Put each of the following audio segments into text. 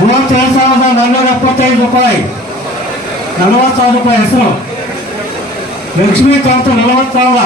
ಮೂವತ್ತೇಳು ಸಾವಿರದ ನಾನ್ನೂರ ಎಪ್ಪತ್ತೈದು ರೂಪಾಯಿ. ನಲವತ್ತು ಸಾವಿರ ರೂಪಾಯಿ ಹೆಸರು. ಲಕ್ಷ್ಮೀಕಾಂತ್ ನಲವತ್ತು ಸಾವಿರ.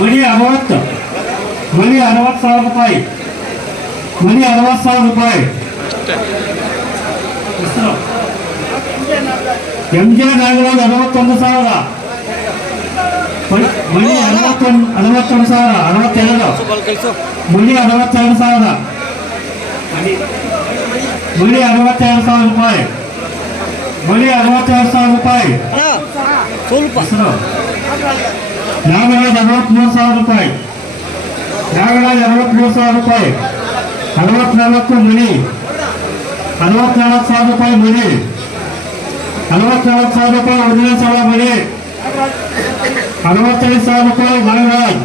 ಮಣಿ ಅರವತ್ತು. ಮಣಿ ಅರವತ್ತು ಸಾವಿರ ರೂಪಾಯಿ. ಮಣಿ ಅರವತ್ತು ಸಾವಿರ ರೂಪಾಯಿ. ಎಂ ಜೆ ನಾಗರಾಜ್ ಅರವತ್ತೊಂದು ಸಾವಿರ. ಮಣಿ ಅರವತ್ತೊಂದು ಅರವತ್ತೊಂದು ಸಾವಿರ, ಅರವತ್ತೆರಡು. ಮಣಿ ಅರವತ್ತೆರಡು ಸಾವಿರ. ಮಣಿ ಅರವತ್ತೆರಡು ಸಾವಿರ ರೂಪಾಯಿ ಮಣಿ ಅರವತ್ತೆರಡು ಸಾವಿರ ರೂಪಾಯಿ ಸ್ವಲ್ಪ ಹೆಸರು ನಾಗರಾಜ್ ಅರವತ್ಮೂರು ಸಾವಿರ ರೂಪಾಯಿ ನಾಗರಾಜ್ ಅರವತ್ಮೂರು ಸಾವಿರ ರೂಪಾಯಿ ಅರವತ್ನಾಲ್ಕು ಮಣಿ ಅರವತ್ನಾಲ್ಕು ಸಾವಿರ ರೂಪಾಯಿ ಮಣಿ ಅರವತ್ನಾಲ್ಕು ಸಾವಿರ ರೂಪಾಯಿ ಒಂದನೇ ಸಲ ಮಣಿ ಅರವತ್ತೈದು ಸಾವಿರ ರೂಪಾಯಿ ನಾಗರಾಜ್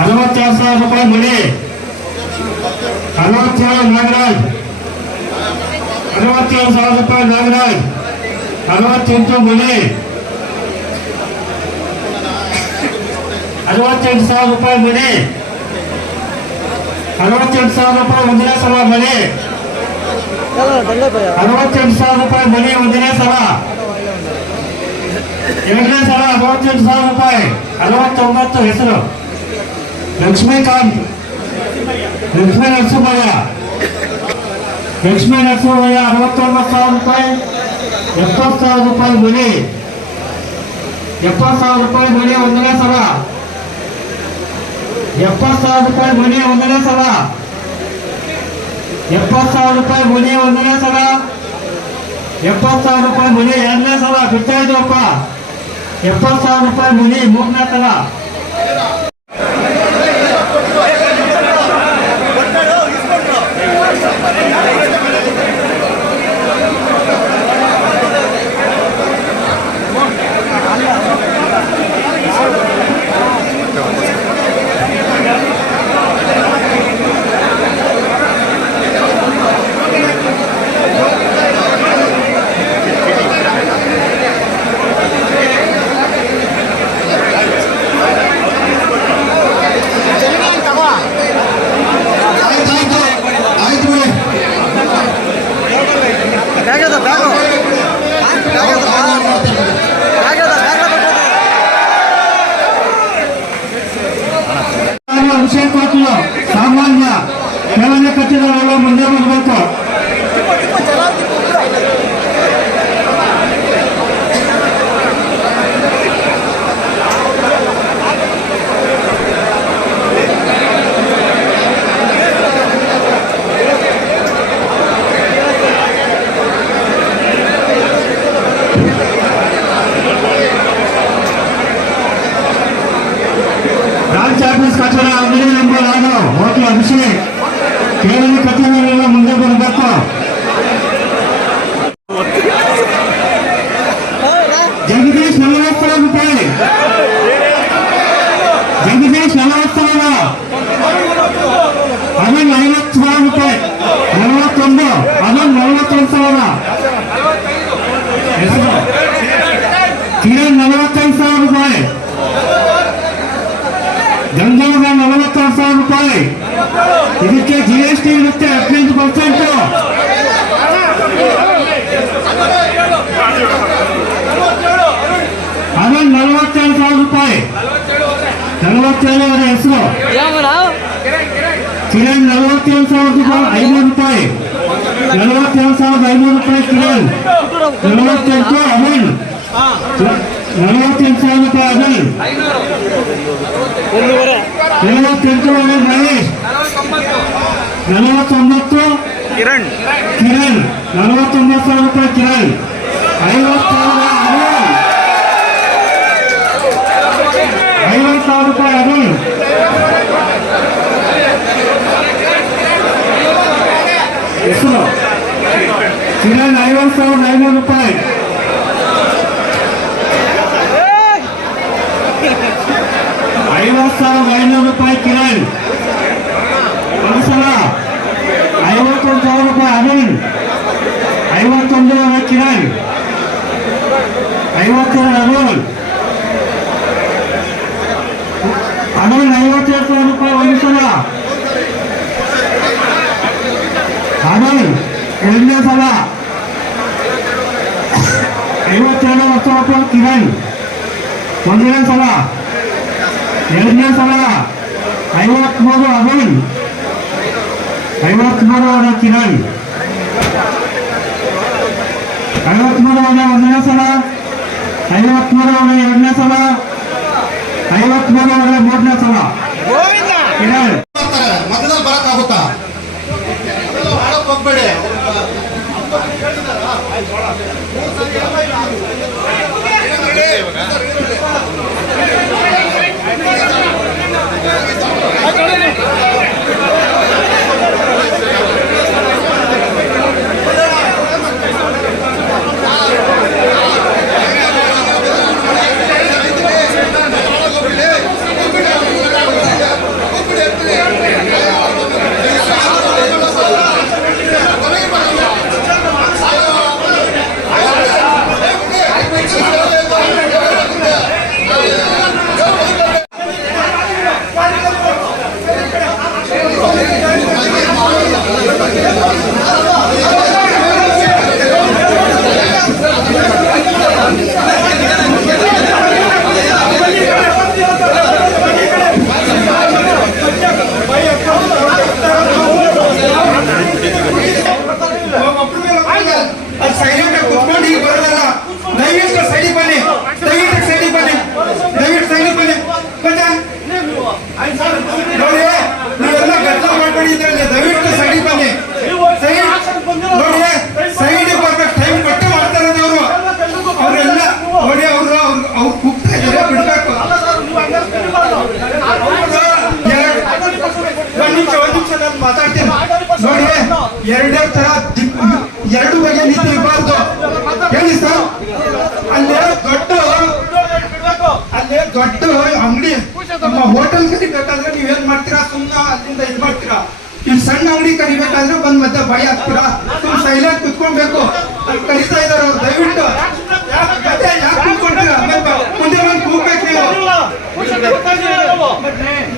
ಅರವತ್ತೆರಡು ಸಾವಿರ ರೂಪಾಯಿ ಮಣಿ ಅರವತ್ತೇಳು ನಾಗರಾಜ್ ಅರವತ್ತೇಳು ಸಾವಿರ ರೂಪಾಯಿ ನಾಗರಾಜ್ ಅರವತ್ತೆಂಟು ಮಣಿ ಅರವತ್ತೆಂಟು ಸಾವಿರ ರೂಪಾಯಿ ಮಣಿ ಅರವತ್ತೆಂಟು ಸಾವಿರ ರೂಪಾಯಿ ಒಂದನೇ ಸಲ ಮಣಿ ದಂಡ ಭಯ ಅರವತ್ತೆಂಟು ಸಾವಿರ ರೂಪಾಯಿ ಮಣಿ ಒಂದನೇ ಸಲ ಎರಡನೇ ಸಲ ಅರವತ್ತೆಂಟು ಸಾವಿರ ರೂಪಾಯಿ ಅರವತ್ತೊಂಬತ್ತು ಹೆಸರು ಲಕ್ಷ್ಮೀಕಾಂತ್ ಲಕ್ಷ್ಮೀ ನರಸಿಂಹಯ್ಯ. ಲಕ್ಷ್ಮೀ ನರಸಿಂಹಯ್ಯ ಅರವತ್ತೊಂಬತ್ತು ಸಾವಿರ ರೂಪಾಯಿ, ಎಪ್ಪತ್ತು ಸಾವಿರ ರೂಪಾಯಿ ಮಣಿ ಎಪ್ಪತ್ತು ಸಾವಿರ ರೂಪಾಯಿ ಮಣಿ ಒಂದನೇ ಸಲ. ಎಪ್ಪತ್ತು ಸಾವಿರ ರೂಪಾಯಿ ಮನೆ ಒಂದನೇ ಸಲ. ಎಪ್ಪತ್ತು ಸಾವಿರ ರೂಪಾಯಿ ಮನೆ ಒಂದನೇ ಸಲ. ಎಪ್ಪತ್ತು ಸಾವಿರ ರೂಪಾಯಿ ಮನೆ ಎರಡನೇ ಸಲ. ಬಿಡ್ತಾ ಇದ್ವಪ್ಪ. ಎಪ್ಪತ್ತು ಸಾವಿರ ರೂಪಾಯಿ ಮನೆ ಮೂರನೇ ಸಲ. ಕೇರಳ ಕಟ್ಟಿದವರೆಲ್ಲ ಮುಂದೆ ಬರಬೇಕು ಜಗದೀಶ್ ನಲವತ್ತು ಸಾವಿರ ರೂಪಾಯಿ ಜಗದೀಶ್ ನಲವತ್ತು ಸಾವಿರ ಅನಂತ್ ಐವತ್ತು ಸಾವಿರ ರೂಪಾಯಿ ನಲವತ್ತೊಂದು ಅನಂತ್ ನಲವತ್ತೊಂದು ಸಾವಿರ ಹೆಸರು ಕಿರಣ್ ನಲವತ್ತೈದು ಸಾವಿರ ರೂಪಾಯಿ ಗಂಗಾವರ ನಲವತ್ತಾರು ಸಾವಿರ ರೂಪಾಯಿ ಇದಕ್ಕೆ ಜಿ ಎಸ್ ಟಿ ಇರುತ್ತೆ ಹದಿನೈದು ಪರ್ಸೆಂಟ್ ಅನಂತ್ ನಲವತ್ತೇಳು ಸಾವಿರ ರೂಪಾಯಿ ನಲವತ್ತೇಳು ಅವರ ಹೆಸರು. ಕಿರಣ್ ನಲವತ್ತೇಳು ಸಾವಿರದ ರೂಪಾಯಿ ಐನೂರು ರೂಪಾಯಿ. ನಲವತ್ತೇಳು ಸಾವಿರದ ಐನೂರು ರೂಪಾಯಿ ಕಿರಣ್ ನಲವತ್ತೆಂಟು ಅಮಲ್ ನಲವತ್ತೆಂಟು ಸಾವಿರ ರೂಪಾಯಿ ಅಮಲ್ ನಲವತ್ತೆಂಟು ಅಮಲ್ ಮಹೇಶ್ ನಲವತ್ತೊಂಬತ್ತು ಕಿರಣ್ ಕಿರಣ್ ನಲವತ್ತೊಂಬತ್ತು ಸಾವಿರ ರೂಪಾಯಿ ಕಿರಣ್ ಐವತ್ತು ಸಾವಿರ ಅರುಣ್ ಐವತ್ತು ಸಾವಿರ ರೂಪಾಯಿ ಅರುಣ್ ಎರಡನೇ ಸಲ ಐವತ್ತೆರಡು ವರ್ಷ ಮಕ್ಕಳು ಕಿರಣ್ ಒಂದನೇ ಸಲ ಎರಡನೇ ಸಲ ಐವತ್ಮೂರು ಅರುಣ್ ಐವತ್ಮೂರು ಅವರ ಕಿರಣ್ ಐವತ್ಮೂರು ಅವರ ಒಂದನೇ ಸಲ ಐವತ್ಮೂರು ಅವರ ಎರಡನೇ ಸಲ ಐವತ್ಮೂರು ಅವರ ಮೂರನೇ ಸಲ ಕಿರಣ್ ಬರ್ತಾರೆ ಮಧ್ಯದಲ್ಲಿ ಬರಕ್ಕಾಗುತ್ತಾ ಮಾಡಕ್ Thank you. ದೊಡ್ಡ ಅಂಗಡಿ ನಮ್ಮ ಹೋಟೆಲ್ ಕರಿಬೇಕಾದ್ರೆ ನೀವೇನ್ ಮಾಡ್ತೀರಾ? ಸುಮ್ಮನೆ ಅಲ್ಲಿಂದ ಇದ್ ಮಾಡ್ತೀರಾ? ಇಲ್ಲಿ ಸಣ್ಣ ಅಂಗಡಿ ಕರಿಬೇಕಾದ್ರೆ ಬಂದ್ ಮತ್ತೆ ಭಯ ಆಗ್ತೀರಾ ಸುಮ್ ಸೈಲೆಂಟ್ ಕುತ್ಕೊಳ್ಬೇಕು. ಅಲ್ಲಿ ಕರಿತಾ ಇದಾರೆ ಅವ್ರು ದಯವಿಟ್ಟು. ಯಾಕ್- ಕುತ್ಕೊಳ್ತೀರಾ? ಮುಂದೆ ಬಂದು ಕೂಗ್ಬೇಕು ನೀವು.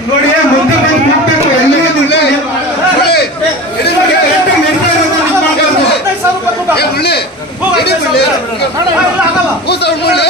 ನೋಡಿ ಮುಂದೆ ಬಂದು ಕೂಗ್ಬೇಕು. ಮುಳ್ಳಿ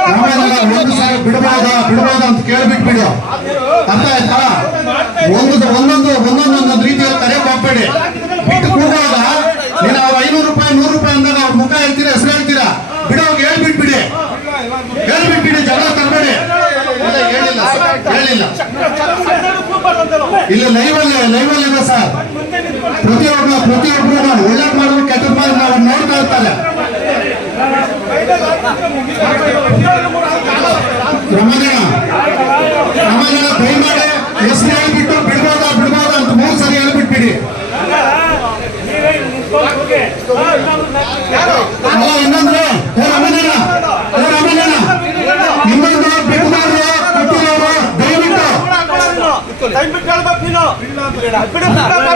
ಒಂದು ಸಾರಿ ಬಿಡಬಹುದಾ ಬಿಡಬಹುದಾ ಅಂತ ಕೇಳ್ಬಿಟ್ಬಿಡು. ಅರ್ಥ ಆಯ್ತಾ? ಒಂದು ಒಂದೊಂದು ಒಂದೊಂದು ಒಂದೊಂದು ರೀತಿಯಲ್ಲಿ ಕರೆಯಕ್ ಹೋಗ್ಬೇಡಿ ಬಿಟ್ಟು ಕೂಗುವಾಗ ನೀನು ಅವ್ರ ಐನೂರು ರೂಪಾಯಿ ನೂರು ರೂಪಾಯಿ ಅಂದಾಗ ನಾವು ಮುಖ ಹೇಳ್ತೀರಾ ಹೆಸರು ಹೇಳ್ತೀರಾ? ಬಿಡೋವಾಗ ಹೇಳ್ಬಿಟ್ಬಿಡಿ. ಹೇಳ್ಬಿಟ್ಬಿಡಿ ಜಗಳ ತರಬೇಡಿ ಹೇಳಿಲ್ಲ ಹೇಳಿಲ್ಲ. ಇಲ್ಲಿ ಲೈವ್ ಅಲ್ಲಿ ಲೈವ್ ಅಲ್ಲಿ ಇದೆ ಸರ್ ಪ್ರತಿಯೊಬ್ಬ ಪ್ರತಿಯೊಬ್ಬರು ಒಳ್ಳೆ ಮಾಡಿದ್ರು ಕೆಟ್ಟ ಮಾಡಿದ್ರು ನಾವು ನೋಡ್ತಾ ಇರ್ತಾರೆ. ದಯಮಾಡಿ ಹೆಸರು ಅಂತ ಮೂರು ಸರಿ ಹೇಳ್ಬಿಟ್ಬಿಡಿ. ಇನ್ನೊಂದು ಇನ್ನೊಂದು ಬಿಡ್ಬಾರ್ದು ಕೊಟ್ಟಿರೋರು ದಯವಿಟ್ಟು. ರಮಣಣ್ಣ